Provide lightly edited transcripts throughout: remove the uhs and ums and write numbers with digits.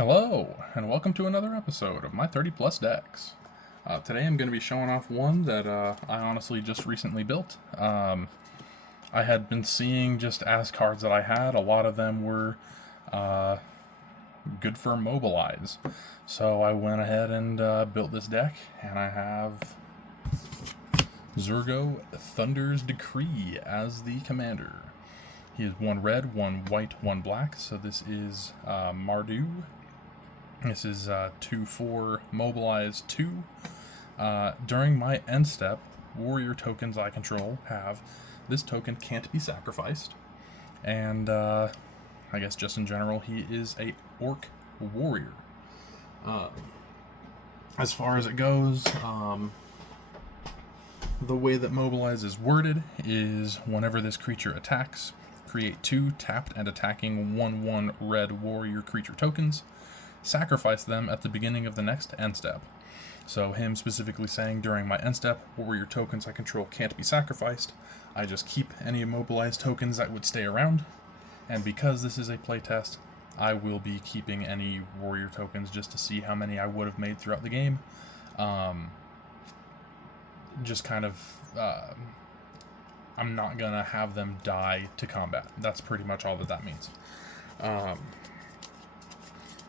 Hello, and welcome to another episode of my 30 plus decks. Today I'm going to be showing off one that I honestly just recently built. I had been seeing just as cards that I had, a lot of them were good for mobilize. So I went ahead and built this deck, and I have Zurgo Thunder's Decree as the commander. He is 1 red, 1 white, 1 black, so this is Mardu. This is 2/4 mobilize 2. During my end step, warrior tokens I control have this token can't be sacrificed. And I guess just in general, he is a orc warrior. As far as it goes, the way that mobilize is worded is whenever this creature attacks, create 2 tapped and attacking 1/1 red warrior creature tokens. Sacrifice them at the beginning of the next end step. So him specifically saying during my end step, warrior tokens I control can't be sacrificed. I just keep any immobilized tokens that would stay around. And because this is a playtest, I will be keeping any warrior tokens just to see how many I would have made throughout the game. Just kind of, I'm not gonna have them die to combat. That's pretty much all that means.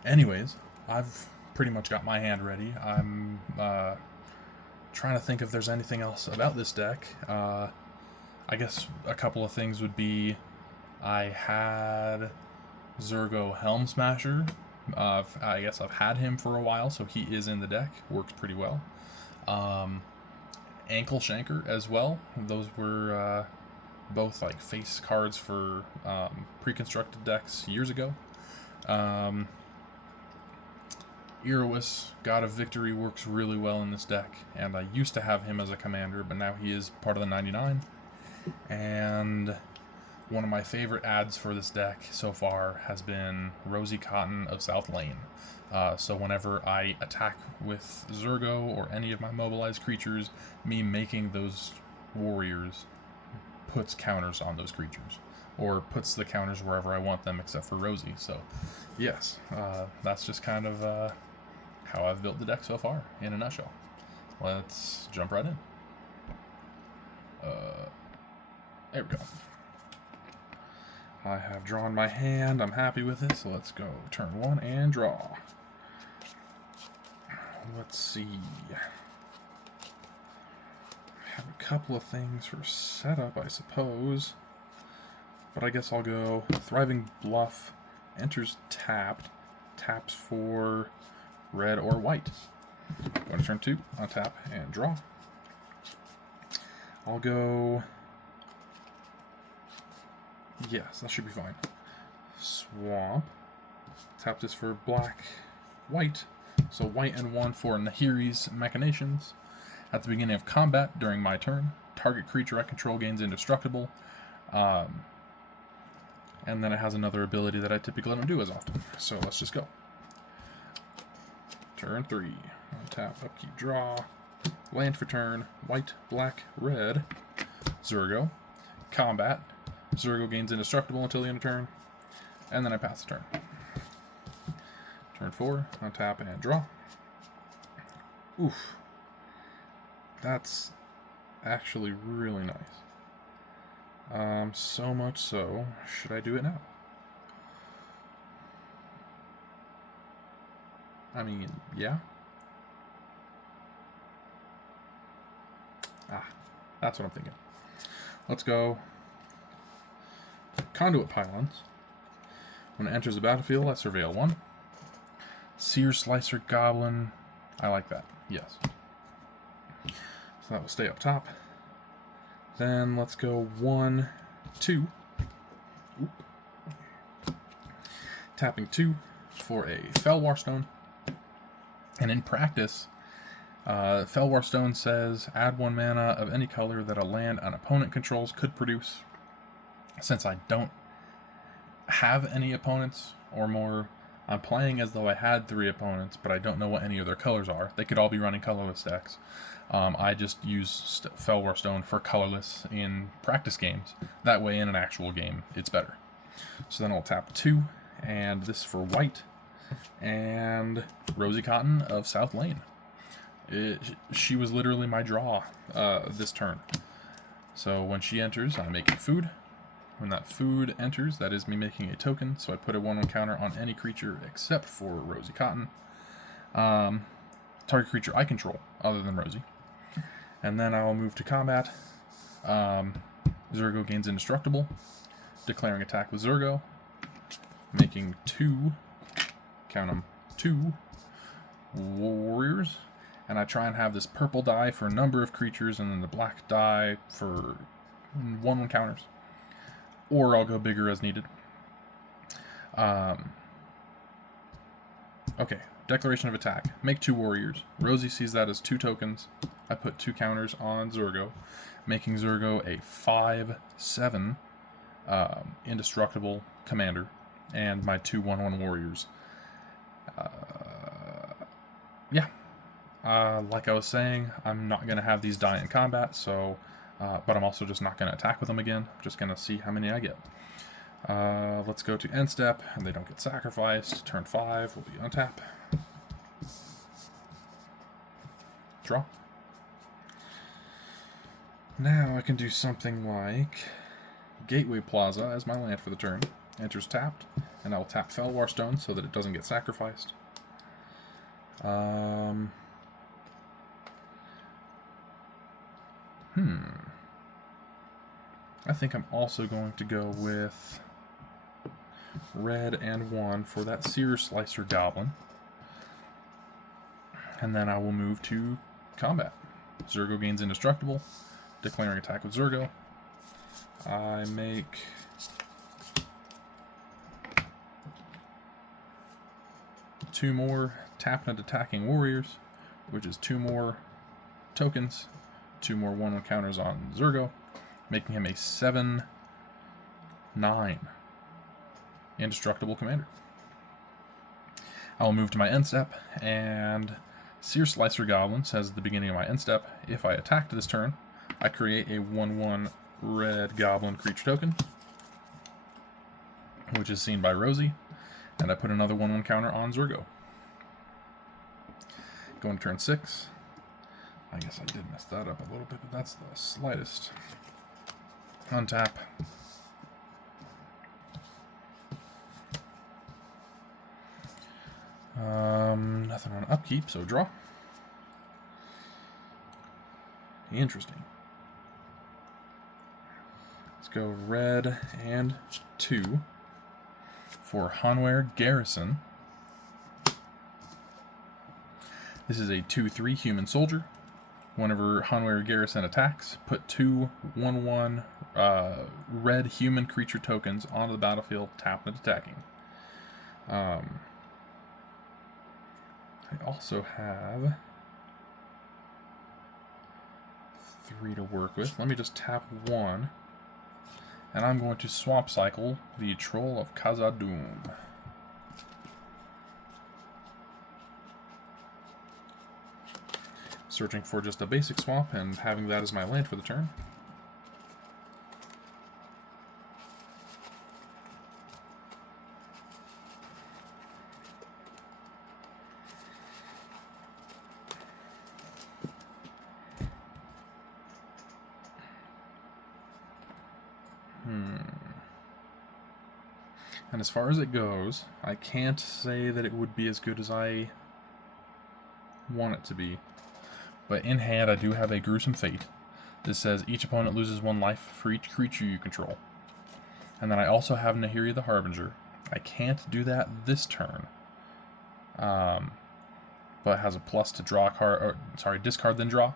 Anyways, I've pretty much got my hand ready. I'm trying to think if there's anything else about this deck. I guess a couple of things would be I had Zurgo Helm Smasher. I guess I've had him for a while, so he is in the deck. Works pretty well. Ankle Shanker as well. Those were both like face cards for pre-constructed decks years ago. Iroas, God of Victory, works really well in this deck, and I used to have him as a commander, but now he is part of the 99. And one of my favorite adds for this deck so far has been Rosy Cotton of South Lane. So whenever I attack with Zurgo or any of my mobilized creatures, me making those warriors puts counters on those creatures, or puts the counters wherever I want them except for Rosie. So yes, that's just kind of how I've built the deck so far in a nutshell. Let's jump right in. There we go. I have drawn my hand. I'm happy with it, so let's go turn 1 and draw. Let's see. I have a couple of things for setup, I suppose. But I guess I'll go Thriving Bluff, enters tapped, taps for red or white. Go to turn 2, untap and draw. I'll go, yes, that should be fine. Swamp, tap this for black, white, so white and 1 for Nahiri's Machinations. At the beginning of combat, during my turn, target creature I control gains indestructible. And then it has another ability that I typically don't do as often. So let's just go. Turn 3. Untap, upkeep, draw. Land for turn. White, black, red. Zurgo. Combat. Zurgo gains indestructible until the end of turn. And then I pass the turn. Turn 4. Untap and draw. Oof. That's actually really nice. So much so, should I do it now? I mean, yeah. That's what I'm thinking. Let's go. Conduit Pylons. When it enters the battlefield, I surveil 1. Seer Slicer Goblin. I like that, yes. So that will stay up top. Then let's go 1, 2. Oop. Tapping 2 for a Felwar Stone. And in practice, Felwar Stone says add 1 mana of any color that a land an opponent controls could produce. Since I don't have any opponents or more, I'm playing as though I had 3 opponents, but I don't know what any of their colors are. They could all be running colorless decks. I just use Felwar Stone for colorless in practice games. That way in an actual game, it's better. So then I'll tap 2, and this for white. and Rosie Cotton of South Lane. She was literally my draw this turn. So when she enters, I'm making food. When that food enters, that is me making a token, so I put a 1/1 counter on any creature except for Rosie Cotton. Target creature I control, other than Rosie. And then I'll move to combat. Zurgo gains indestructible, declaring attack with Zurgo, making 2, count them, 2 warriors. And I try and have this purple die for a number of creatures, and then the black die for 1/1 counters. Or I'll go bigger as needed. Okay, declaration of attack. Make 2 warriors. Rosie sees that as 2 tokens. I put 2 counters on Zurgo, making Zurgo a 5/7 indestructible commander, and my 2 1/1 warriors. Yeah. Like I was saying, I'm not going to have these die in combat, so, but I'm also just not going to attack with them again. I'm just going to see how many I get. Let's go to end step, and they don't get sacrificed. Turn 5 will be untap. Draw. Now I can do something like Gateway Plaza as my land for the turn. Enters tapped, and I will tap Felwar Stone so that it doesn't get sacrificed. I think I'm also going to go with red and 1 for that Seer Slicer Goblin. And then I will move to combat. Zurgo gains indestructible, declaring attack with Zurgo. I make 2 more tap and attacking warriors, which is 2 more tokens, 2 more 1/1 counters on Zurgo, making him a 7/9 indestructible commander. I will move to my end step, and Seer Slicer Goblin says at the beginning of my end step, if I attack this turn, I create a 1/1 red goblin creature token, which is seen by Rosie, and I put another 1/1 counter on Zurgo. Going to turn 6. I guess I did mess that up a little bit, but that's the slightest. Untap. Nothing on upkeep, so draw. Interesting. Let's go red and 2 for Hanweir Garrison. This is a 2/3 human soldier. Whenever Hanweir Garrison attacks, put 2 1/1 red human creature tokens onto the battlefield, tapped and attacking. I also have 3 to work with. Let me just tap 1, and I'm going to swap cycle the Troll of Khazad-dûm. Searching for just a basic swap and having that as my land for the turn. And as far as it goes, I can't say that it would be as good as I want it to be. But in hand, I do have a Gruesome Fate. This says each opponent loses 1 life for each creature you control. And then I also have Nahiri the Harbinger. I can't do that this turn. But it has a plus to draw a card, or sorry, discard then draw.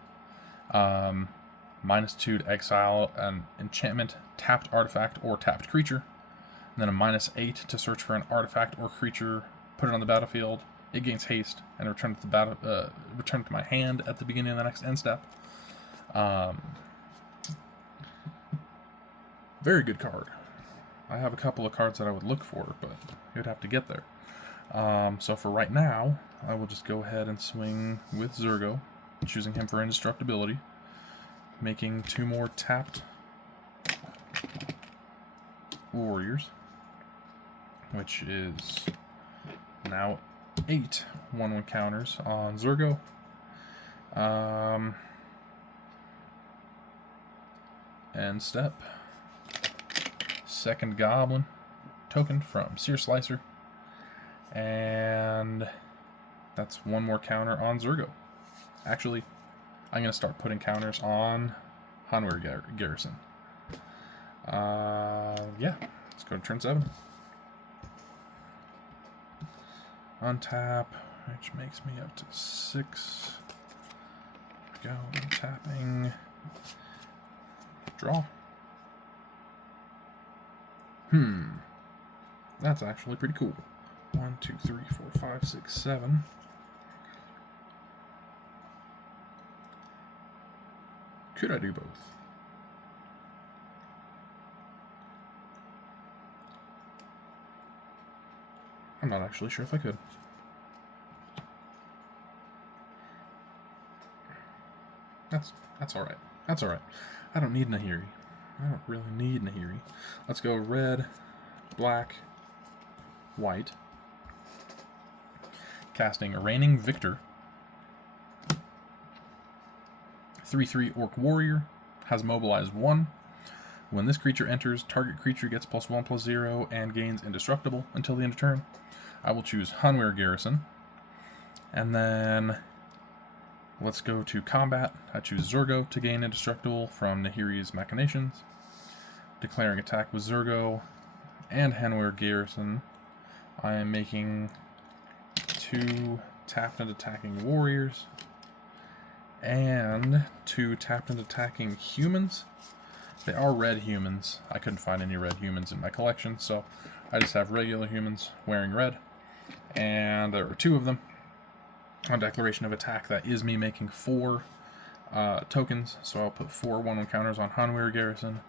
-2 to exile an enchantment, tapped artifact, or tapped creature. And then a -8 to search for an artifact or creature, put it on the battlefield. It gains haste and return it to my hand at the beginning of the next end step. Very good card. I have a couple of cards that I would look for, but you'd have to get there. So for right now, I will just go ahead and swing with Zurgo, choosing him for indestructibility, making 2 more tapped warriors, which is Now 8 1/1 counters on Zurgo. End step. Second Goblin token from Sear Slicer. And that's one more counter on Zurgo. Actually, I'm going to start putting counters on Hanweir Garrison. Yeah, let's go to turn 7. Untap, which makes me up to 6. There we go, tapping. Draw. That's actually pretty cool. 1, 2, 3, 4, 5, 6, 7. Could I do both? I'm not actually sure if I could. That's alright. That's alright. I don't need Nahiri. I don't really need Nahiri. Let's go red, black, white. Casting Reigning Victor. 3/3 Orc Warrior. Has mobilized 1. When this creature enters, target creature gets +1/+0 and gains indestructible until the end of turn. I will choose Hanweir Garrison. And then let's go to combat. I choose Zurgo to gain indestructible from Nahiri's Machinations. Declaring attack with Zurgo and Hanweir Garrison. I am making 2 tapped and attacking warriors and 2 tapped and attacking humans. They are red humans. I couldn't find any red humans in my collection, so I just have regular humans wearing red. And there are 2 of them. On declaration of attack, that is me making 4 tokens, so I'll put 4 1/1 counters on Hanweir Garrison.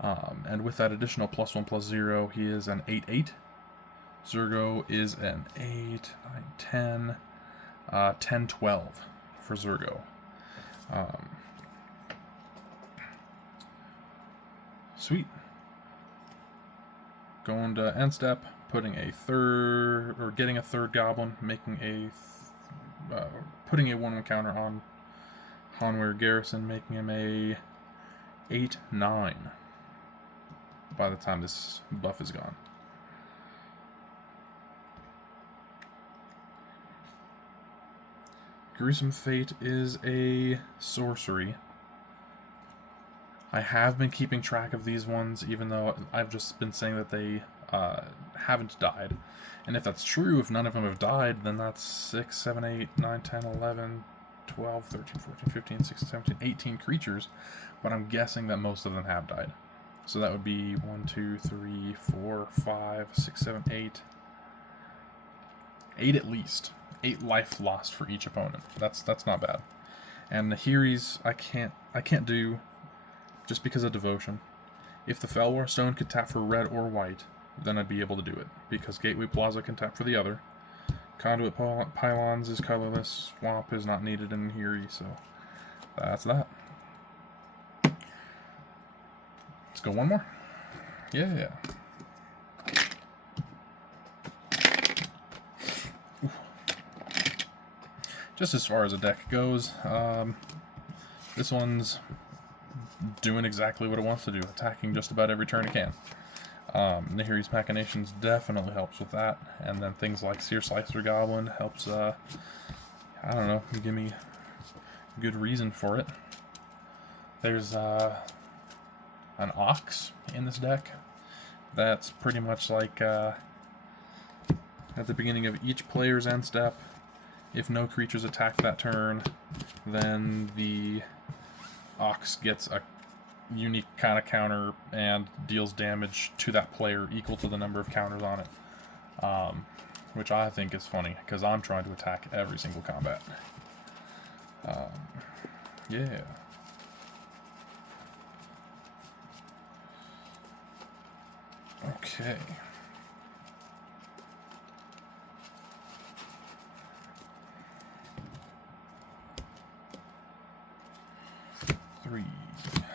And with that additional +1/+0, he is an 8/8. Zurgo is an 8, 9, 10, 10, 12 for Zurgo. Sweet. Going to end step, putting a third, or getting a third goblin, making a, putting a 1/1 counter on Hanweir Garrison, making him a 8, 9 by the time this buff is gone. Gruesome Fate is a sorcery. I have been keeping track of these ones, even though I've just been saying that they haven't died. And if that's true, if none of them have died, then that's 6, 7, 8, 9, 10, 11, 12, 13, 14, 15, 16, 17, 18 creatures. But I'm guessing that most of them have died. So that would be 1, 2, 3, 4, 5, 6, 7, 8. 8 at least. 8 life lost for each opponent. That's not bad. And the Nahiri's I can't do just because of devotion. If the Felwar Stone could tap for red or white, then I'd be able to do it, because Gateway Plaza can tap for the other. Conduit Pylons is colorless. Swamp is not needed in Nahiri, so that's that. Let's go one more. Yeah. Ooh. Just as far as the deck goes, this one's doing exactly what it wants to do, attacking just about every turn it can. Nahiri's Machinations definitely helps with that, and then things like Sear Slicer Goblin helps, I don't know, give me a good reason for it. There's an Ox in this deck that's pretty much like at the beginning of each player's end step, if no creatures attack that turn, then the Ox gets a unique kind of counter and deals damage to that player equal to the number of counters on it, which I think is funny because I'm trying to attack every single combat. Yeah. Okay. Three,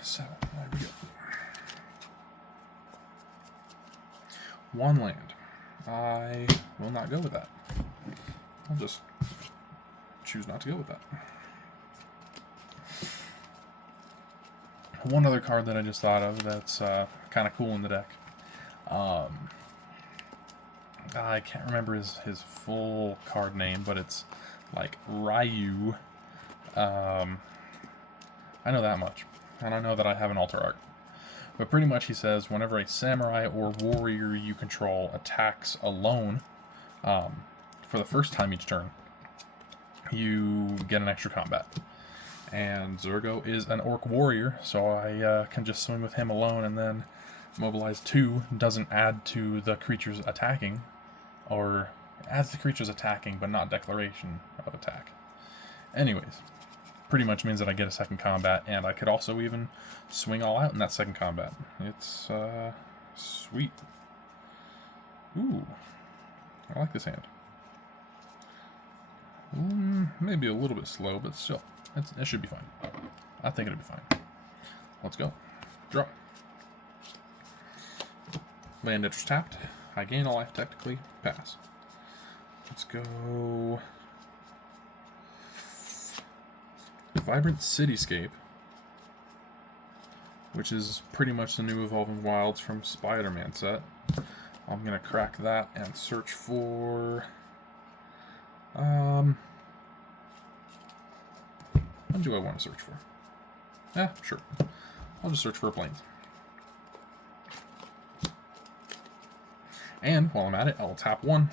7. There we go. 1 land. I will not go with that. I'll just choose not to go with that. One other card that I just thought of that's kind of cool in the deck. I can't remember his full card name, but it's like Ryu. I know that much, and I know that I have an alter art. But pretty much he says, whenever a samurai or warrior you control attacks alone for the first time each turn, you get an extra combat. And Zurgo is an orc warrior, so I can just swing with him alone, and then mobilize 2 doesn't add to the creature's attacking, or adds the creature's attacking, but not declaration of attack. Anyways, pretty much means that I get a second combat, and I could also even swing all out in that second combat. It's sweet. Ooh, I like this hand. Maybe a little bit slow, but still, it should be fine. I think it'll be fine. Let's go. Draw. Land interest tapped. I gain a life technically. Pass. Let's go. Vibrant Cityscape, which is pretty much the new Evolving Wilds from Spider-Man set. I'm gonna crack that and search for what do I want to search for? Yeah, sure. I'll just search for a plains. And while I'm at it, I will tap 1.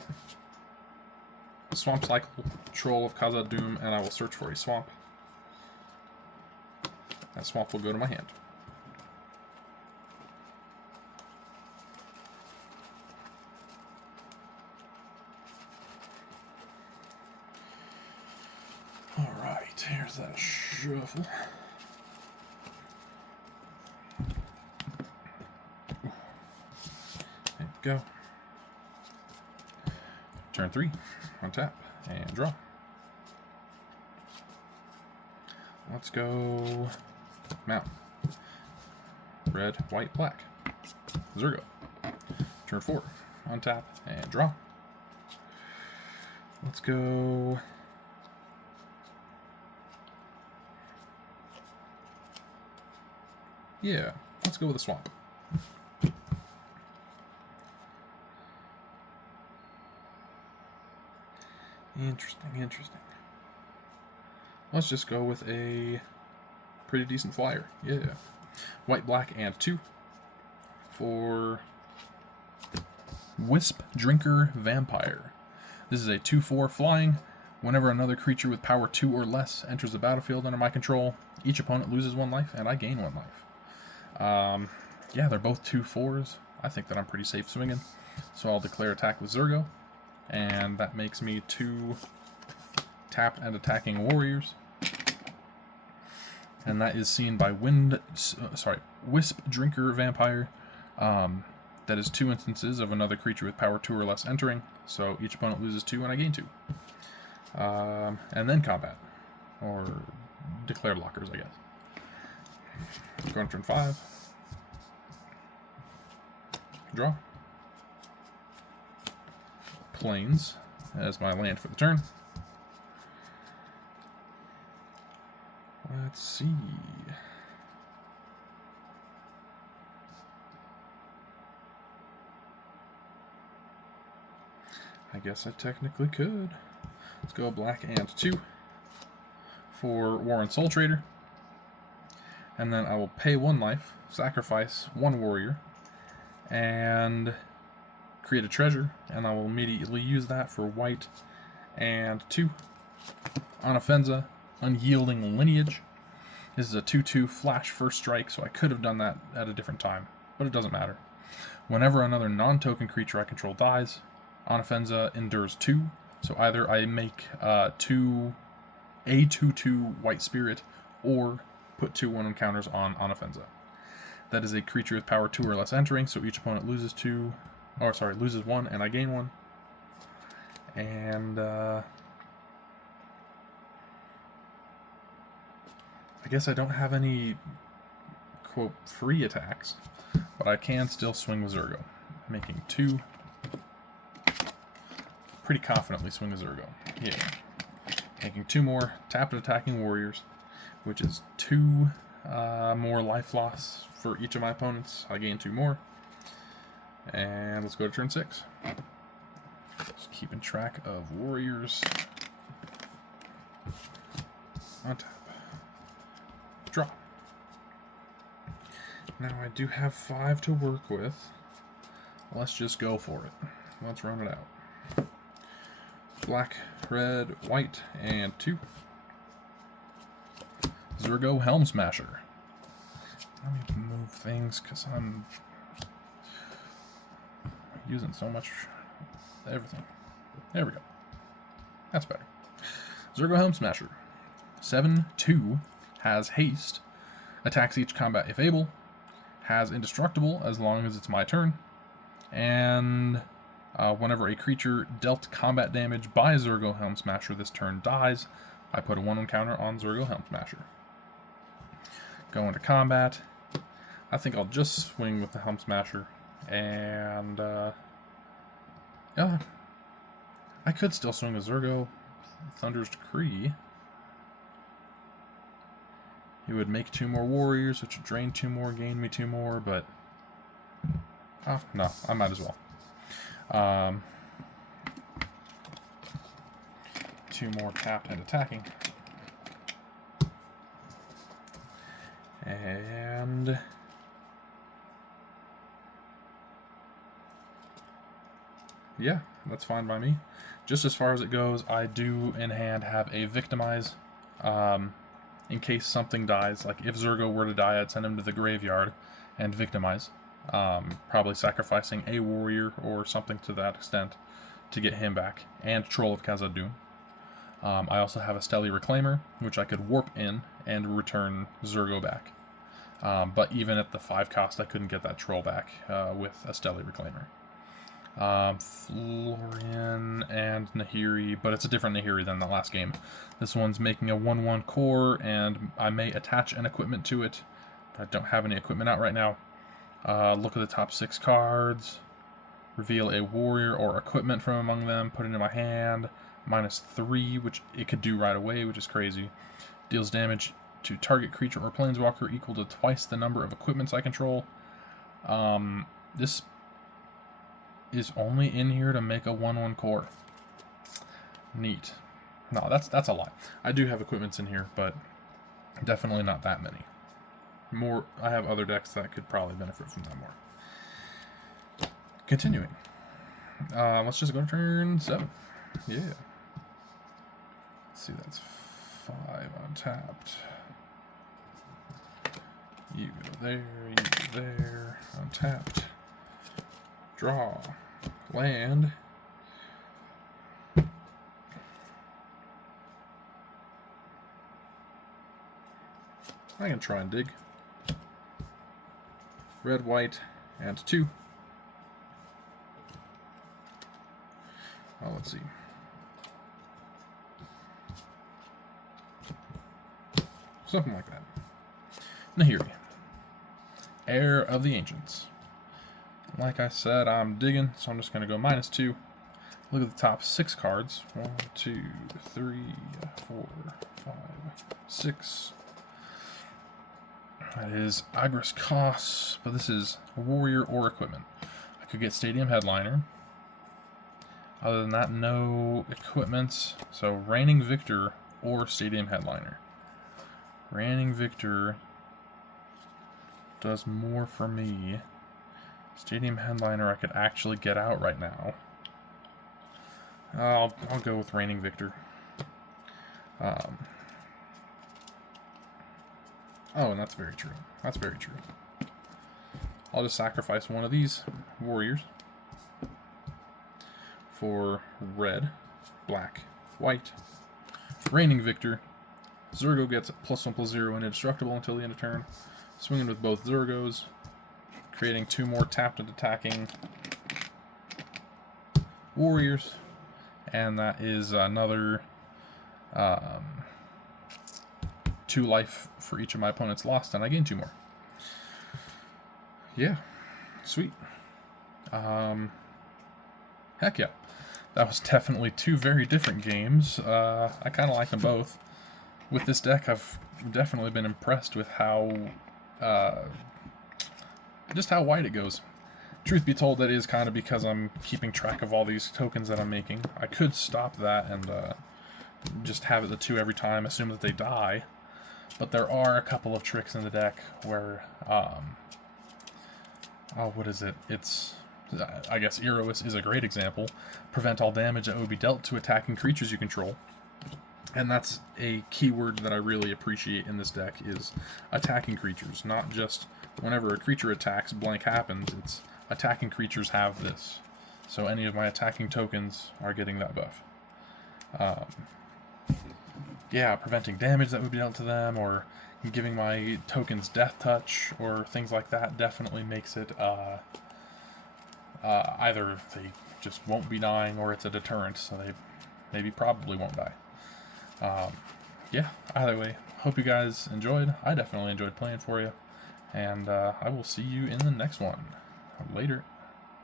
Swamp Cycle, Troll of Khazad-dûm, and I will search for a swamp. That swamp will go to my hand. Alright, here's that shuffle. There we go. Turn 3, untap, and draw. Let's go mount. Red, white, black. Zurgo. Turn 4, untap, and draw. Let's go yeah, let's go with a swamp. Interesting. Let's just go with a pretty decent flyer. Yeah. White, black, and 2 for Wisp Drinker Vampire. This is a 2/4 flying. Whenever another creature with power 2 or less enters the battlefield under my control, each opponent loses 1 life, and I gain 1 life. Yeah, they're both 2/4s. I think that I'm pretty safe swinging. So I'll declare attack with Zurgo. And that makes me 2 tapped and attacking warriors. And that is seen by Wisp Drinker Vampire. That is 2 instances of another creature with power 2 or less entering. So each opponent loses 2 and I gain 2. And then combat. Or declare blockers, I guess. Going to turn 5. Draw. Plains as my land for the turn. Let's see. I guess I technically could. Let's go black and 2 for Warren Soul Trader. And then I will pay 1 life, sacrifice 1 warrior, and create a treasure, and I will immediately use that for white and 2. Anaffenza, Unyielding Lineage. This is a 2/2 flash first strike, so I could have done that at a different time, but it doesn't matter. Whenever another non-token creature I control dies, Anaffenza endures 2, so either I make a 2/2 white spirit, or put 2/1 encounters on Anaffenza. That is a creature with power 2 or less entering, so each opponent loses 1 and I gain 1. And I guess I don't have any, quote, free attacks, but I can still swing with Zurgo, making 2 pretty confidently swing a Zurgo. Yeah. Making 2 more tapped attacking warriors, which is 2 more life loss for each of my opponents. I gain 2 more. And let's go to turn 6. Just keeping track of warriors. On tap. Draw. Now I do have 5 to work with. Let's just go for it. Let's run it out. Black, red, white, and 2. Zurgo Helm Smasher. Let me move things because I'm using so much everything. There we go. That's better. Zurgo Helm Smasher. 7/2 has haste. Attacks each combat if able. Has indestructible as long as it's my turn. And whenever a creature dealt combat damage by Zurgo Helm Smasher this turn dies, I put a 1/1 counter on Zurgo Helm Smasher. Go into combat. I think I'll just swing with the Helm Smasher. And, yeah. I could still swing a Zurgo Thunder's Decree. He would make 2 more warriors, which would drain 2 more, gain me 2 more, but... Oh, no, I might as well. 2 more tapped and attacking. And... yeah, that's fine by me. Just as far as it goes, I do in hand have a Victimize. In case something dies, like if Zurgo were to die, I'd send him to the graveyard and Victimize. Probably sacrificing a warrior or something to that extent to get him back. And Troll of Khazad-dûm. I also have a Stelly Reclaimer, which I could warp in and return Zurgo back. But even at the 5 cost, I couldn't get that Troll back with a Stelly Reclaimer. Florian and Nahiri, but it's a different Nahiri than the last game. This one's making a 1/1 core, and I may attach an equipment to it, but I don't have any equipment out right now. Look at the top 6 cards, reveal a warrior or equipment from among them, put it in my hand, -3, which it could do right away, which is crazy. Deals damage to target creature or planeswalker equal to twice the number of equipments I control. This is only in here to make a 1/1 core. Neat. No, that's a lie. I do have equipments in here, but definitely not that many. More, I have other decks that could probably benefit from that more. Continuing. Let's just go to turn 7. Yeah. Let's see, that's 5 untapped. You go there, you go there, untapped. Draw. Land. I can try and dig. Red, white, and 2. Well, let's see. Something like that. Nahiri. Heir of the Ancients. Like I said, I'm digging, so I'm just going to go -2. Look at the top 6 cards. 1, 2, 3, 4, 5, 6. That is Agris Kos, but this is warrior or equipment. I could get Stadium Headliner. Other than that, no equipment. So Reigning Victor or Stadium Headliner. Reigning Victor does more for me. Stadium Headliner I could actually get out right now. I'll go with Reigning Victor. Oh, and that's very true. That's very true. I'll just sacrifice one of these warriors for red, black, white. Reigning Victor. Zurgo gets +1/+0 and indestructible until the end of turn. Swinging with both Zurgos. Creating 2 more tapped and attacking warriors. And that is another 2 life for each of my opponents lost, and I gain 2 more. Yeah, sweet. Heck yeah. That was definitely two very different games. I kind of like them both. With this deck, I've definitely been impressed with how, just how wide it goes. Truth be told, that is kind of because I'm keeping track of all these tokens that I'm making. I could stop that and just have it the 2 every time, assume that they die. But there are a couple of tricks in the deck where, oh, what is it? It's, I guess Irois is a great example. Prevent all damage that would be dealt to attacking creatures you control. And that's a keyword that I really appreciate in this deck, is attacking creatures. Not just whenever a creature attacks, blank happens. It's attacking creatures have this. So any of my attacking tokens are getting that buff. Yeah, preventing damage that would be dealt to them, or giving my tokens death touch, or things like that definitely makes it either they just won't be dying, or it's a deterrent, so they maybe probably won't die. Yeah, either way, hope you guys enjoyed. I definitely enjoyed playing for you, and I will see you in the next one. Later.